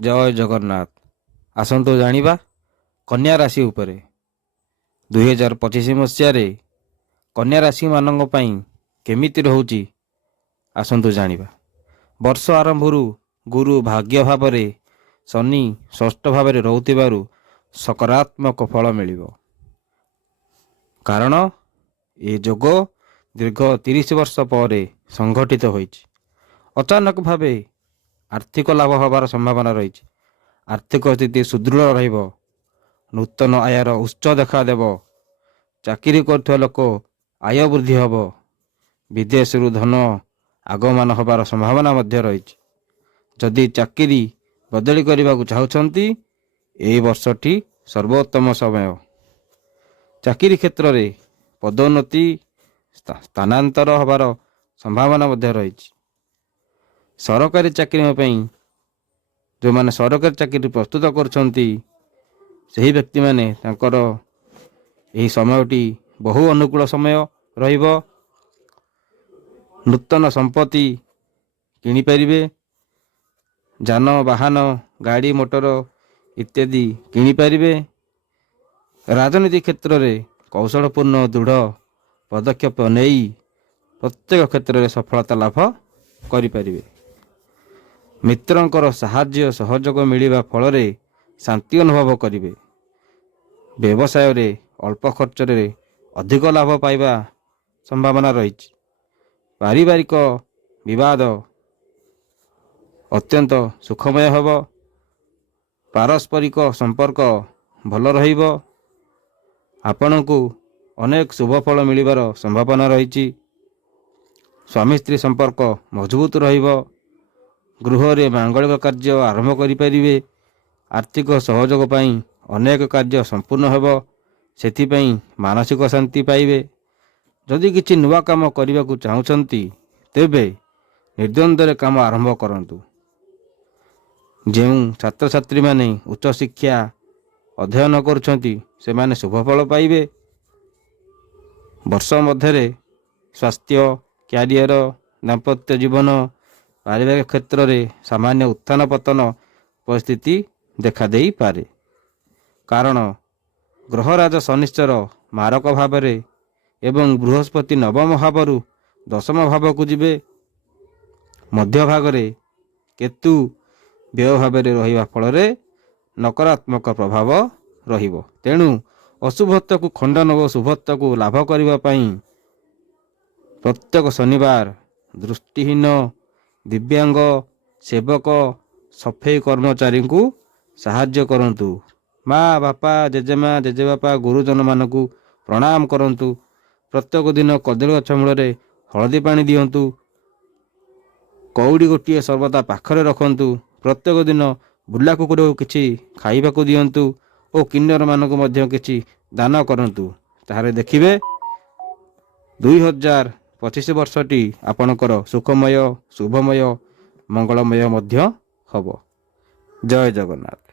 ଜୟ ଜଗନ୍ନାଥ। ଆସନ୍ତୁ ଜାଣିବା କନ୍ୟା ରାଶି ଉପରେ 2025 ମସିହାରେ କନ୍ୟା ରାଶିମାନଙ୍କ ପାଇଁ କେମିତି ରହୁଛି ଆସନ୍ତୁ ଜାଣିବା। ବର୍ଷ ଆରମ୍ଭରୁ ଗୁରୁ ଭାଗ୍ୟ ଭାବରେ ଶନି ଷଷ୍ଠ ଭାବରେ ରହୁଥିବାରୁ ସକାରାତ୍ମକ ଫଳ ମିଳିବ। କାରଣ ଏ ଯୋଗ ଦୀର୍ଘ 30 ବର୍ଷ ପରେ ସଂଘଟିତ ହୋଇଛି। ଅଚାନକ ଭାବେ ଆର୍ଥିକ ଲାଭ ହେବାର ସମ୍ଭାବନା ରହିଛି। ଆର୍ଥିକ ସ୍ଥିତି ସୁଦୃଢ଼ ରହିବ। ନୂତନ ଆୟର ଉତ୍ସ ଦେଖାଦେବ। ଚାକିରି କରୁଥିବା ଲୋକ ଆୟ ବୃଦ୍ଧି ହେବ। ବିଦେଶରୁ ଧନ ଆଗମନ ହେବାର ସମ୍ଭାବନା ମଧ୍ୟ ରହିଛି। ଯଦି ଚାକିରି ବଦଳି କରିବାକୁ ଚାହୁଁଛନ୍ତି ଏହି ବର୍ଷଟି ସର୍ବୋତ୍ତମ ସମୟ। ଚାକିରି କ୍ଷେତ୍ରରେ ପଦୋନ୍ନତି ସ୍ଥାନାନ୍ତର ହେବାର ସମ୍ଭାବନା ମଧ୍ୟ ରହିଛି। ସରକାରୀ ଚାକିରି ପାଇଁ ଯେଉଁମାନେ ସରକାରୀ ଚାକିରି ପ୍ରସ୍ତୁତ କରୁଛନ୍ତି ସେହି ବ୍ୟକ୍ତିମାନେ ତାଙ୍କର ଏହି ସମୟଟି ବହୁ ଅନୁକୂଳ ସମୟ ରହିବ। ନୂତନ ସମ୍ପତ୍ତି କିଣିପାରିବେ। ଯାନବାହନ ଗାଡ଼ି ମଟର ଇତ୍ୟାଦି କିଣିପାରିବେ। ରାଜନୀତି କ୍ଷେତ୍ରରେ କୌଶଳପୂର୍ଣ୍ଣ ଦୃଢ଼ ପଦକ୍ଷେପ ନେଇ ପ୍ରତ୍ୟେକ କ୍ଷେତ୍ରରେ ସଫଳତା ଲାଭ କରିପାରିବେ। ମିତ୍ରଙ୍କର ସାହାଯ୍ୟ ସହଯୋଗ ମିଳିବା ଫଳରେ ଶାନ୍ତି ଅନୁଭବ କରିବେ। ବ୍ୟବସାୟରେ ଅଳ୍ପ ଖର୍ଚ୍ଚରେ ଅଧିକ ଲାଭ ପାଇବା ସମ୍ଭାବନା ରହିଛି। ପାରିବାରିକ ବିବାଦ ଅତ୍ୟନ୍ତ ସୁଖମୟ ହେବ। ପାରସ୍ପରିକ ସମ୍ପର୍କ ଭଲ ରହିବ। ଆପଣଙ୍କୁ ଅନେକ ଶୁଭ ଫଳ ମିଳିବାର ସମ୍ଭାବନା ରହିଛି। ସ୍ୱାମୀ ସ୍ତ୍ରୀ ସମ୍ପର୍କ ମଜବୁତ ରହିବ। ଗୃହରେ ମାଙ୍ଗଳିକ କାର୍ଯ୍ୟ ଆରମ୍ଭ କରିପାରିବେ। ଆର୍ଥିକ ସହଯୋଗ ପାଇଁ ଅନେକ କାର୍ଯ୍ୟ ସମ୍ପୂର୍ଣ୍ଣ ହେବ। ସେଥିପାଇଁ ମାନସିକ ଶାନ୍ତି ପାଇବେ। ଯଦି କିଛି ନୂଆ କାମ କରିବାକୁ ଚାହୁଁଛନ୍ତି ତେବେ ନିର୍ଦ୍ୱନ୍ଦ୍ୱରେ କାମ ଆରମ୍ଭ କରନ୍ତୁ। ଯେଉଁ ଛାତ୍ରଛାତ୍ରୀମାନେ ଉଚ୍ଚଶିକ୍ଷା ଅଧ୍ୟୟନ କରୁଛନ୍ତି ସେମାନେ ଶୁଭଫଳ ପାଇବେ। ବର୍ଷ ମଧ୍ୟରେ ସ୍ୱାସ୍ଥ୍ୟ, କ୍ୟାରିୟର, ଦାମ୍ପତ୍ୟ ଜୀବନ, ପାରିବାରିକ କ୍ଷେତ୍ରରେ ସାମାନ୍ୟ ଉତ୍ଥାନ ପତନ ପରିସ୍ଥିତି ଦେଖାଦେଇପାରେ। କାରଣ ଗ୍ରହରାଜ ଶନିଶ୍ଚର ମାରକ ଭାବରେ ଏବଂ ବୃହସ୍ପତି ନବମ ଭାବରୁ ଦଶମ ଭାବକୁ ଯିବେ। ମଧ୍ୟଭାଗରେ କେତୁ ବ୍ୟୟ ଭାବରେ ରହିବା ଫଳରେ ନକାରାତ୍ମକ ପ୍ରଭାବ ରହିବ। ତେଣୁ ଅଶୁଭତ୍ୱକୁ ଖଣ୍ଡନ ଓ ଶୁଭତ୍ୱକୁ ଲାଭ କରିବା ପାଇଁ ପ୍ରତ୍ୟେକ ଶନିବାର ଦୃଷ୍ଟିହୀନ, ଦିବ୍ୟାଙ୍ଗ, ସେବକ, ସଫେଇ କର୍ମଚାରୀଙ୍କୁ ସାହାଯ୍ୟ କରନ୍ତୁ। ମା ବାପା, ଜେଜେମା, ଜେଜେବାପା, ଗୁରୁଜନମାନଙ୍କୁ ପ୍ରଣାମ କରନ୍ତୁ। ପ୍ରତ୍ୟେକ ଦିନ କଦଳୀ ଗଛ ମୂଳରେ ହଳଦୀ ପାଣି ଦିଅନ୍ତୁ। କଉଡ଼ି ଗୋଟିଏ ସର୍ବଦା ପାଖରେ ରଖନ୍ତୁ। ପ୍ରତ୍ୟେକ ଦିନ ବୁଲା କୁକୁରକୁ କିଛି ଖାଇବାକୁ ଦିଅନ୍ତୁ ଓ କିନ୍ନରମାନଙ୍କୁ ମଧ୍ୟ କିଛି ଦାନ କରନ୍ତୁ। ତାହେଲେ ଦେଖିବେ 2025 ବର୍ଷଟି ଆପଣଙ୍କର ସୁଖମୟ, ଶୁଭମୟ, ମଙ୍ଗଳମୟ ମଧ୍ୟ ହେବ। ଜୟ ଜଗନ୍ନାଥ।